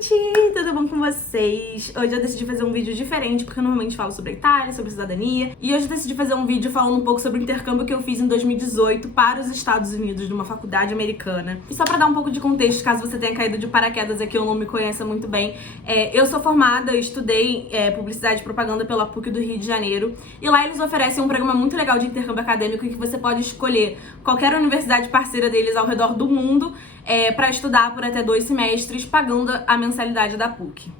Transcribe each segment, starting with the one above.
gente! Tudo bom com vocês? Hoje eu decidi fazer um vídeo diferente, porque eu normalmente falo sobre a Itália, sobre cidadania. E hoje eu decidi fazer um vídeo falando um pouco sobre o intercâmbio que eu fiz em 2018 para os Estados Unidos, numa faculdade americana. E só pra dar um pouco de contexto, caso você tenha caído de paraquedas aqui ou não me conheça muito bem, eu sou formada, eu estudei publicidade e propaganda pela PUC do Rio de Janeiro. E lá eles oferecem um programa muito legal de intercâmbio acadêmico em que você pode escolher qualquer universidade parceira deles ao redor do mundo para estudar por até 2 semestres, pagando a mensalidade da PUC.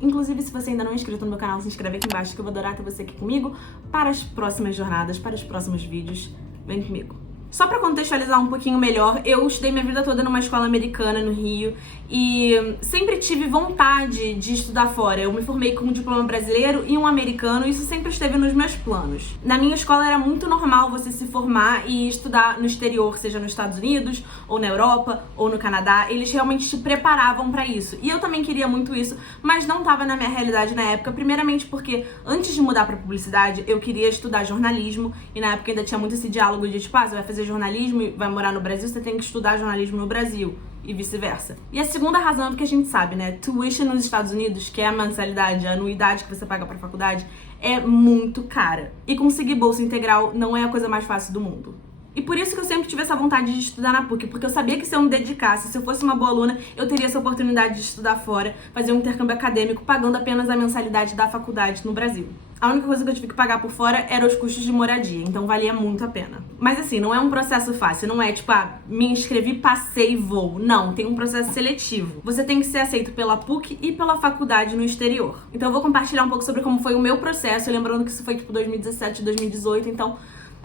Inclusive, se você ainda não é inscrito no meu canal, se inscreve aqui embaixo que eu vou adorar ter você aqui comigo para as próximas jornadas, para os próximos vídeos. Vem comigo. Só pra contextualizar um pouquinho melhor, eu estudei minha vida toda numa escola americana no Rio e sempre tive vontade de estudar fora. Eu me formei com um diploma brasileiro e um americano, e isso sempre esteve nos meus planos. Na minha escola era muito normal você se formar e estudar no exterior, seja nos Estados Unidos, ou na Europa, ou no Canadá. Eles realmente te preparavam pra isso. E eu também queria muito isso, mas não tava na minha realidade na época, primeiramente porque antes de mudar pra publicidade, eu queria estudar jornalismo, e na época ainda tinha muito esse diálogo de tipo, você vai fazer jornalismo e vai morar no Brasil, você tem que estudar jornalismo no Brasil e vice-versa. E a segunda razão é porque a gente sabe, né, tuition nos Estados Unidos, que é a mensalidade, a anuidade que você paga pra faculdade, é muito cara. E conseguir bolsa integral não é a coisa mais fácil do mundo. E por isso que eu sempre tive essa vontade de estudar na PUC, porque eu sabia que se eu me dedicasse, se eu fosse uma boa aluna, eu teria essa oportunidade de estudar fora, fazer um intercâmbio acadêmico, pagando apenas a mensalidade da faculdade no Brasil. A única coisa que eu tive que pagar por fora eram os custos de moradia, então valia muito a pena. Mas assim, não é um processo fácil, não é tipo, me inscrevi, passei e vou. Não, tem um processo seletivo. Você tem que ser aceito pela PUC e pela faculdade no exterior. Então eu vou compartilhar um pouco sobre como foi o meu processo, lembrando que isso foi tipo 2017, 2018, então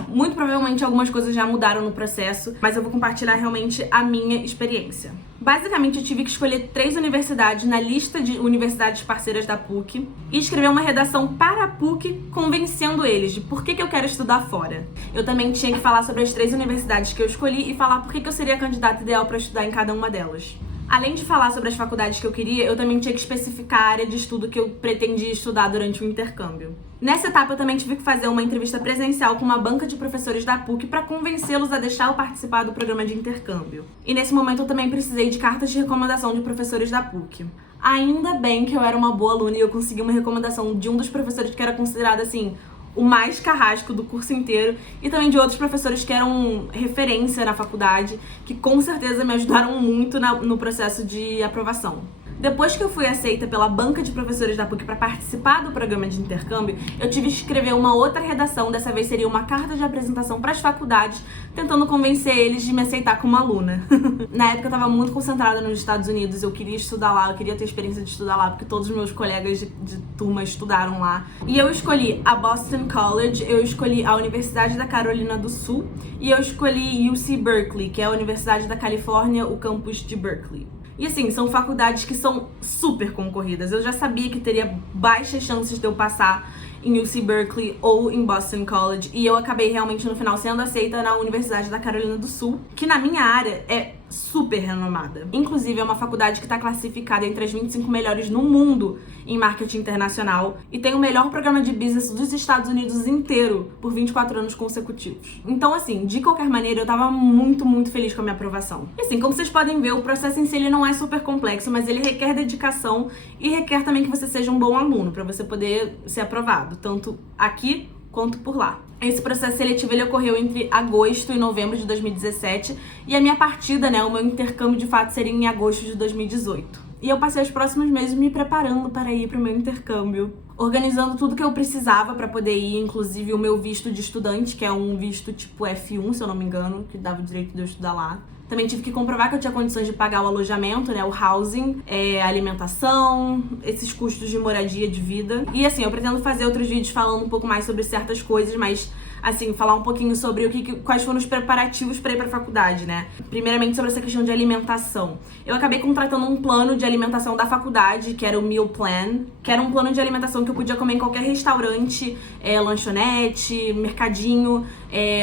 muito provavelmente algumas coisas já mudaram no processo, mas eu vou compartilhar realmente a minha experiência. Basicamente, eu tive que escolher 3 universidades na lista de universidades parceiras da PUC e escrever uma redação para a PUC convencendo eles de por que eu quero estudar fora. Eu também tinha que falar sobre as 3 universidades que eu escolhi e falar por que eu seria a candidata ideal para estudar em cada uma delas. Além de falar sobre as faculdades que eu queria, eu também tinha que especificar a área de estudo que eu pretendia estudar durante o intercâmbio. Nessa etapa, eu também tive que fazer uma entrevista presencial com uma banca de professores da PUC para convencê-los a deixar eu participar do programa de intercâmbio. E nesse momento, eu também precisei de cartas de recomendação de professores da PUC. Ainda bem que eu era uma boa aluna e eu consegui uma recomendação de um dos professores que era considerado, assim, o mais carrasco do curso inteiro, e também de outros professores que eram referência na faculdade, que com certeza me ajudaram muito no processo de aprovação. Depois que eu fui aceita pela banca de professores da PUC para participar do programa de intercâmbio, eu tive que escrever uma outra redação, dessa vez seria uma carta de apresentação para as faculdades, tentando convencer eles de me aceitar como aluna. Na época eu estava muito concentrada nos Estados Unidos, eu queria estudar lá, eu queria ter experiência de estudar lá, porque todos os meus colegas de turma estudaram lá. E eu escolhi a Boston College, eu escolhi a Universidade da Carolina do Sul e eu escolhi UC Berkeley, que é a Universidade da Califórnia, o campus de Berkeley. E assim, são faculdades que são super concorridas. Eu já sabia que teria baixas chances de eu passar em UC Berkeley ou em Boston College, e eu acabei realmente no final sendo aceita na Universidade da Carolina do Sul, que na minha área é super renomada. Inclusive, é uma faculdade que está classificada entre as 25 melhores no mundo em marketing internacional e tem o melhor programa de business dos Estados Unidos inteiro por 24 anos consecutivos. Então, assim, de qualquer maneira, eu tava muito, muito feliz com a minha aprovação. E assim, como vocês podem ver, o processo em si ele não é super complexo, mas ele requer dedicação e requer também que você seja um bom aluno para você poder ser aprovado, tanto aqui quanto por lá. Esse processo seletivo ele ocorreu entre agosto e novembro de 2017 e a minha partida, o meu intercâmbio de fato seria em agosto de 2018. E eu passei os próximos meses me preparando para ir para o meu intercâmbio, organizando tudo que eu precisava para poder ir, inclusive o meu visto de estudante, que é um visto tipo F1, se eu não me engano, que dava o direito de eu estudar lá. Também tive que comprovar que eu tinha condições de pagar o alojamento, o housing, a alimentação, esses custos de moradia, de vida. E assim, eu pretendo fazer outros vídeos falando um pouco mais sobre certas coisas, mas assim, falar um pouquinho sobre quais foram os preparativos para ir pra faculdade, Primeiramente sobre essa questão de alimentação. Eu acabei contratando um plano de alimentação da faculdade, que era o Meal Plan, que era um plano de alimentação que eu podia comer em qualquer restaurante, lanchonete, mercadinho,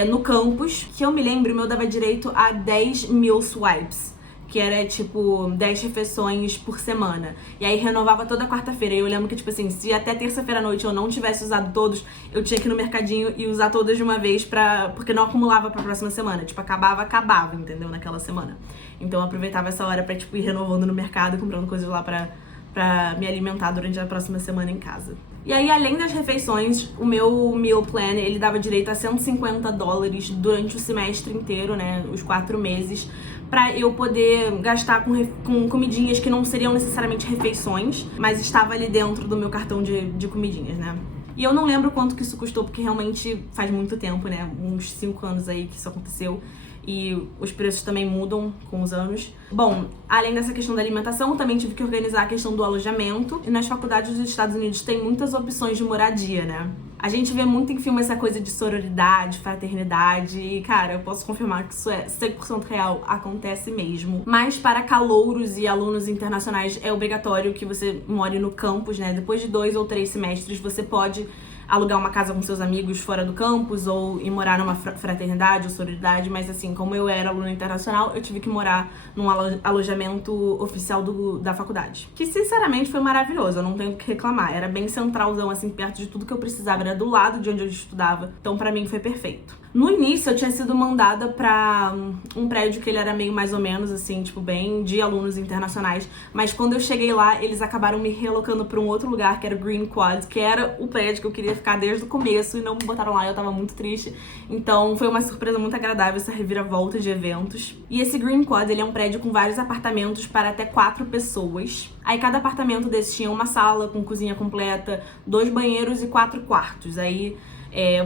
no campus. Que eu me lembro, o meu dava direito a 10 meal swipes, que era, tipo, 10 refeições por semana. E aí renovava toda quarta-feira. E eu lembro que, tipo assim, se até terça-feira à noite eu não tivesse usado todos, eu tinha que ir no mercadinho e usar todos de uma vez porque não acumulava pra próxima semana. Tipo, acabava, entendeu? Naquela semana. Então eu aproveitava essa hora pra, tipo, ir renovando no mercado, comprando coisas lá pra me alimentar durante a próxima semana em casa. E aí, além das refeições, o meu meal plan, ele dava direito a $150 durante o semestre inteiro, né, os 4 meses, pra eu poder gastar com comidinhas que não seriam necessariamente refeições, mas estava ali dentro do meu cartão de comidinhas, né. E eu não lembro quanto que isso custou, porque realmente faz muito tempo, né, uns 5 anos aí que isso aconteceu. E os preços também mudam com os anos. Bom, além dessa questão da alimentação, também tive que organizar a questão do alojamento. E nas faculdades dos Estados Unidos tem muitas opções de moradia, né? A gente vê muito em filme essa coisa de sororidade, fraternidade, e, cara, eu posso confirmar que isso é 100% real, acontece mesmo. Mas para calouros e alunos internacionais é obrigatório que você more no campus, né? Depois de 2 ou 3 semestres, você pode alugar uma casa com seus amigos fora do campus ou ir morar numa fraternidade ou sororidade, mas assim, como eu era aluna internacional, eu tive que morar num alojamento oficial da faculdade. Que sinceramente foi maravilhoso, eu não tenho o que reclamar, era bem centralzão, assim, perto de tudo que eu precisava, era do lado de onde eu estudava, então pra mim foi perfeito. No início eu tinha sido mandada pra um prédio que ele era meio mais ou menos assim, tipo, bem de alunos internacionais, mas quando eu cheguei lá, eles acabaram me relocando pra um outro lugar, que era o Green Quad, que era o prédio que eu queria ficar desde o começo, e não me botaram lá, eu tava muito triste. Então foi uma surpresa muito agradável essa reviravolta de eventos. E esse Green Quad, ele é um prédio com vários apartamentos para até 4 pessoas. Aí cada apartamento desse tinha uma sala com cozinha completa, 2 banheiros e 4 quartos. Aí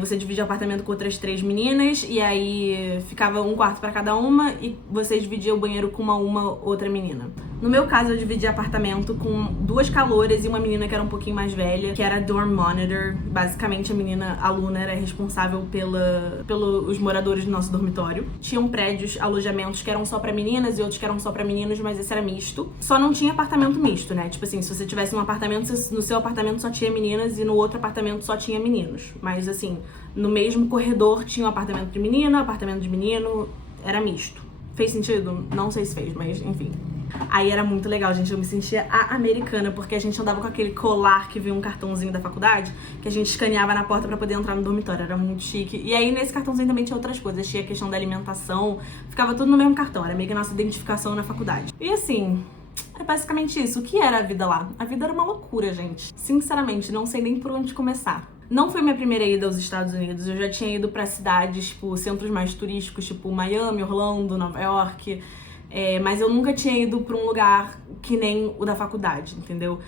você dividia o apartamento com outras 3 meninas, e aí ficava um quarto pra cada uma, e você dividia o banheiro com uma outra menina. No meu caso, eu dividi apartamento com 2 calouras e uma menina que era um pouquinho mais velha, que era dorm monitor. Basicamente, a menina aluna era responsável pelos moradores do nosso dormitório. Tinham prédios, alojamentos que eram só pra meninas e outros que eram só pra meninos, mas esse era misto. Só não tinha apartamento misto, né? Tipo assim, se você tivesse um apartamento, no seu apartamento só tinha meninas e no outro apartamento só tinha meninos. Mas assim, no mesmo corredor tinha um apartamento de menina, apartamento de menino, era misto. Fez sentido? Não sei se fez, mas enfim. Aí era muito legal, gente, eu me sentia a americana, porque a gente andava com aquele colar que vinha um cartãozinho da faculdade, que a gente escaneava na porta pra poder entrar no dormitório, era muito chique. E aí nesse cartãozinho também tinha outras coisas, tinha a questão da alimentação, ficava tudo no mesmo cartão, era meio que a nossa identificação na faculdade. E assim, é basicamente isso. O que era a vida lá? A vida era uma loucura, gente. Sinceramente, não sei nem por onde começar. Não foi minha primeira ida aos Estados Unidos, eu já tinha ido pra cidades, tipo, centros mais turísticos, tipo Miami, Orlando, Nova York, mas eu nunca tinha ido pra um lugar que nem o da faculdade, entendeu?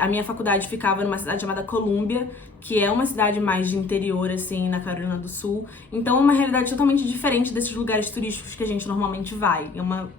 A minha faculdade ficava numa cidade chamada Columbia, que é uma cidade mais de interior, assim, na Carolina do Sul. Então é uma realidade totalmente diferente desses lugares turísticos que a gente normalmente vai.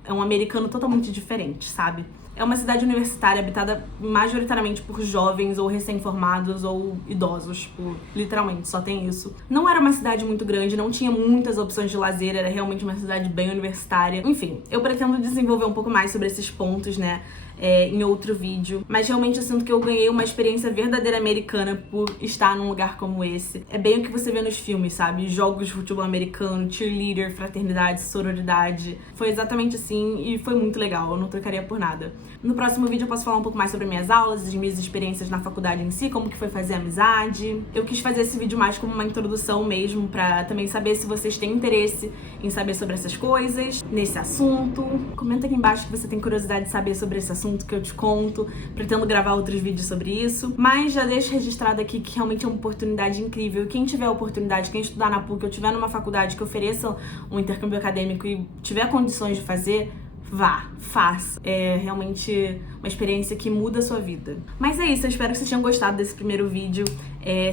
É um americano totalmente diferente, sabe? É uma cidade universitária habitada majoritariamente por jovens ou recém-formados ou idosos, tipo, literalmente, só tem isso. Não era uma cidade muito grande, não tinha muitas opções de lazer, era realmente uma cidade bem universitária. Enfim, eu pretendo desenvolver um pouco mais sobre esses pontos, né, em outro vídeo, mas realmente eu sinto que eu ganhei uma experiência verdadeira americana por estar num lugar como esse. É bem o que você vê nos filmes, sabe? Jogos de futebol americano, cheerleader, fraternidade, sororidade. Foi exatamente assim e foi muito legal, eu não trocaria por nada. No próximo vídeo eu posso falar um pouco mais sobre minhas aulas, as minhas experiências na faculdade em si, como que foi fazer amizade. Eu quis fazer esse vídeo mais como uma introdução mesmo, pra também saber se vocês têm interesse em saber sobre essas coisas, nesse assunto. Comenta aqui embaixo que você tem curiosidade de saber sobre esse assunto que eu te conto. Pretendo gravar outros vídeos sobre isso. Mas já deixo registrado aqui que realmente é uma oportunidade incrível. Quem tiver a oportunidade, quem estudar na PUC, ou tiver numa faculdade que ofereça um intercâmbio acadêmico e tiver condições de fazer, vá, faça. É realmente uma experiência que muda a sua vida. Mas é isso, eu espero que vocês tenham gostado desse primeiro vídeo.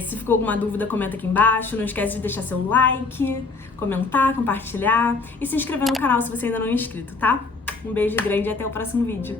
Se ficou alguma dúvida, comenta aqui embaixo. Não esquece de deixar seu like, comentar, compartilhar e se inscrever no canal se você ainda não é inscrito, tá? Um beijo grande e até o próximo vídeo.